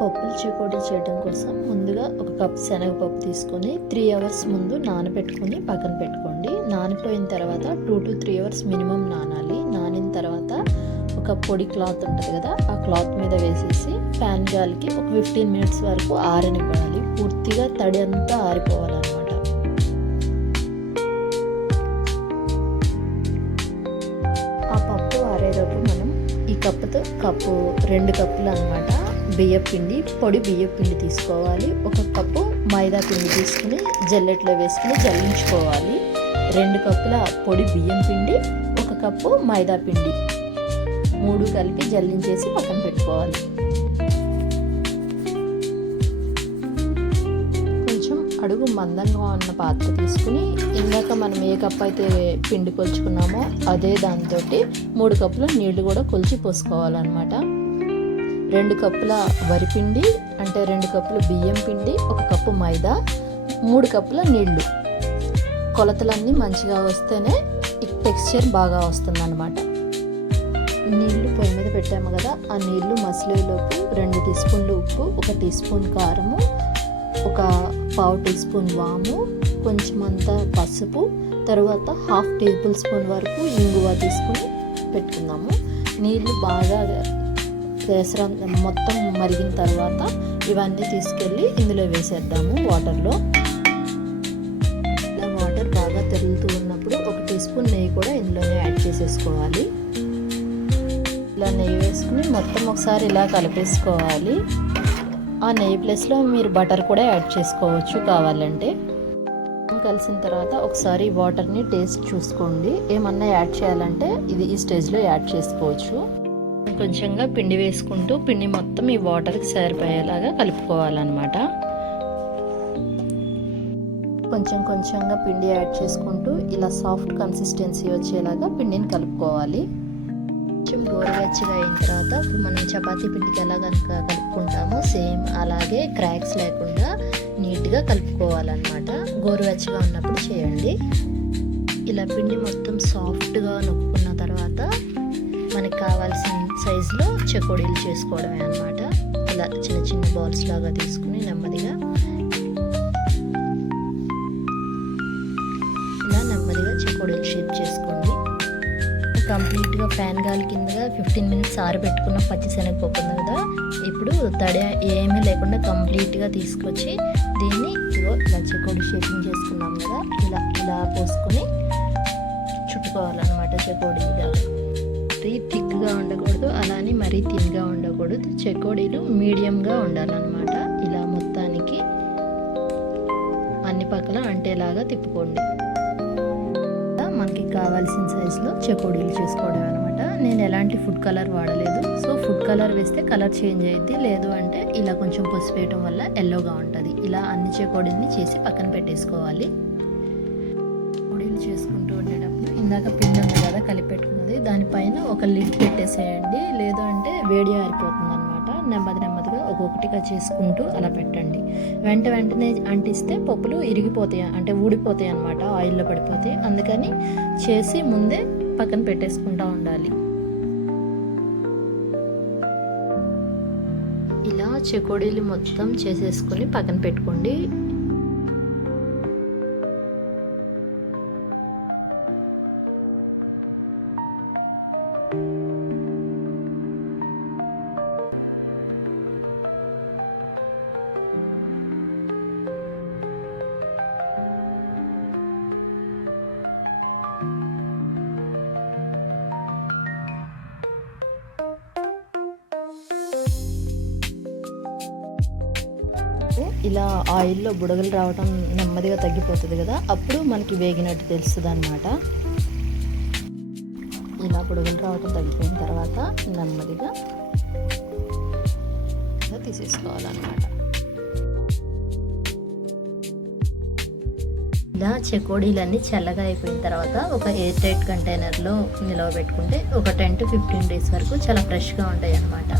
పప్పులు చెకోడీ చేయడం కోసం ముందుగా ఒక కప్ శనగపప్పు తీసుకొని 3 అవర్స్ ముందు నానబెట్టుకొని పక్కన పెట్టుకోండి. నానిపోయిన తర్వాత 2 to 3 అవర్స్ మినిమం నానాలి. నానిన తర్వాత ఒక పొడి క్లాత్ ఉంటుంది కదా, ఆ క్లాత్ మీద వేసేసి ఫ్యాన్ గాలికి ఒక 15 మినిట్స్ వరకు ఆరనివ్వాలి. పూర్తిగా తడి అంతా ఆరిపోవాలన్నమాట. ఆ పప్పు ఆరేలోపు మనం ఈ కప్పుతో 2 కప్పులు అన్నమాట బియ్యపిండి, పొడి బియ్యపిండి తీసుకోవాలి. 1 కప్పు మైదా పిండి తీసుకుని జల్లెట్లో వేసుకుని జల్లించుకోవాలి. 2 కప్పుల పొడి బియ్యం పిండి, 1 కప్పు మైదా పిండి 3 కలిపి జల్లించేసి పక్కన పెట్టుకోవాలి. కొంచెం అడుగు మందంగా ఉన్న పాత్ర తీసుకుని ఇందాక మనం ఏ కప్పు అయితే పిండి కొలుచుకున్నామో అదే దాంతో 3 కప్పుల నీళ్లు కూడా కొలిచి పోసుకోవాలన్నమాట. 2 కప్పుల వరిపిండి అంటే 2 కప్పుల బియ్యం పిండి, 1 కప్పు మైదా, 3 కప్పుల నీళ్లు. కొలతలన్నీ మంచిగా వస్తేనే ఈ టెక్స్చర్ బాగా వస్తుంది అన్నమాట. నీళ్లు పొయ్యి మీద పెట్టాము కదా, ఆ నీళ్లు మసిలేలోపు 2 టీ స్పూన్లు ఉప్పు, 1 టీ స్పూన్ కారము, 1/4 టీ స్పూన్ వాము, కొంచెం అంతా పసుపు, తర్వాత 1/2 టేబుల్ స్పూన్ వరకు ఇంగువ తీసుకుని పెట్టుకుందాము. నీళ్లు బాగా మొత్తం మరిగిన తర్వాత ఇవన్నీ తీసుకెళ్ళి ఇందులో వేసేద్దాము వాటర్లో. ఇలా వాటర్ బాగా తెరులుతూ ఉన్నప్పుడు 1 టీ స్పూన్ నెయ్యి కూడా ఇందులోనే యాడ్ చేసేసుకోవాలి. ఇలా నెయ్యి వేసుకుని మొత్తం ఒకసారి ఇలా కలిపేసుకోవాలి. ఆ నెయ్యి ప్లేస్లో మీరు బటర్ కూడా యాడ్ చేసుకోవచ్చు కావాలంటే. కలిసిన తర్వాత ఒకసారి వాటర్ని టేస్ట్ చూసుకోండి. ఏమన్నా యాడ్ చేయాలంటే ఈ స్టేజ్లో యాడ్ చేసుకోవచ్చు. కొంచెంగా పిండి వేసుకుంటూ పిండి మొత్తం ఈ వాటర్కి సరిపోయేలాగా కలుపుకోవాలన్నమాట. కొంచెంగా పిండి యాడ్ చేసుకుంటూ ఇలా సాఫ్ట్ కన్సిస్టెన్సీ వచ్చేలాగా పిండిని కలుపుకోవాలి. కొంచెం గోరువెచ్చగా అయిన తర్వాత మనం చపాతీ పిండికి ఎలా కనుక కలుపుకుంటామో సేమ్ అలాగే క్రాక్స్ లేకుండా నీట్గా కలుపుకోవాలన్నమాట. గోరువెచ్చగా ఉన్నప్పుడు చేయండి. ఇలా పిండి మొత్తం సాఫ్ట్గా నొక్కున్న తర్వాత మనకి కావాల్సిన సైజులో చెకోడీలు చేసుకోవడమే అన్నమాట. ఇలా చిన్న చిన్న బాల్స్ లాగా తీసుకుని నెమ్మదిగా చెకోడీలు షేప్ చేసుకోండి. కంప్లీట్గా ఫ్యాన్ గాలి కిందగా 15 మినిట్స్ ఆరబెట్టుకున్న పచ్చిశనగపప్పు ఉంది కదా, ఇప్పుడు తడి ఏమీ లేకుండా కంప్లీట్గా తీసుకొచ్చి దీన్ని ఇలా చెకోడీ షేపింగ్ చేసుకున్నాం కదా, ఇలా పోసుకొని చుట్టుకోవాలన్నమాట. చెకోడీగా మరీ థిక్గా ఉండకూడదు, అలానే మరీ థిన్గా ఉండకూడదు. చెకోడీలు మీడియంగా ఉండాలన్నమాట. ఇలా మొత్తానికి అన్ని పక్కల అంటేలాగా తిప్పుకోండి. మనకి కావాల్సిన సైజులో చెకోడీలు చేసుకోవడం అనమాట. నేను ఎలాంటి ఫుడ్ కలర్ వాడలేదు. సో ఫుడ్ కలర్ వేస్తే కలర్ చేంజ్ అయ్యిద్ది, లేదు అంటే ఇలా కొంచెం పసుపు వేయడం వల్ల ఎల్లోగా ఉంటుంది. ఇలా అన్ని చెకోడీలని చేసి పక్కన పెట్టేసుకోవాలి. చెకోడీలు చేసుకుంటూ ఉండేటప్పుడు ఇందాక పిండి ఉంది కదా కలిపెట్టుకున్నది, దానిపైన ఒక లిడ్ పెట్టేసేయండి. లేదు అంటే వేడి ఆరిపోతుంది అనమాట. నెమ్మదిగా ఒక్కొక్కటిగా చేసుకుంటూ అలా పెట్టండి. వెంటనే అంటిస్తే పప్పులు ఇరిగిపోతాయి, అంటే ఊడిపోతాయి అనమాట, ఆయిల్లో పడిపోతాయి. అందుకని చేసి ముందే పక్కన పెట్టేసుకుంటూ ఉండాలి. ఇలా చెకోడీలు మొత్తం చేసేసుకొని పక్కన పెట్టుకోండి. ఇలా ఆయిల్లో బుడగలు రావటం నెమ్మదిగా తగ్గిపోతుంది కదా, అప్పుడు మనకి వేగినట్టు తెలుస్తుంది అన్నమాట. ఇలా బుడగలు రావటం తగ్గిపోయిన తర్వాత నెమ్మదిగా తీసేసుకోవాలన్నమాట. ఇలా చెకోడీలన్నీ చల్లగా అయిపోయిన తర్వాత ఒక ఎయిర్ టైట్ కంటైనర్లో నిలవ పెట్టుకుంటే ఒక 10 to 15 డేస్ వరకు చాలా ఫ్రెష్గా ఉంటాయి అన్నమాట.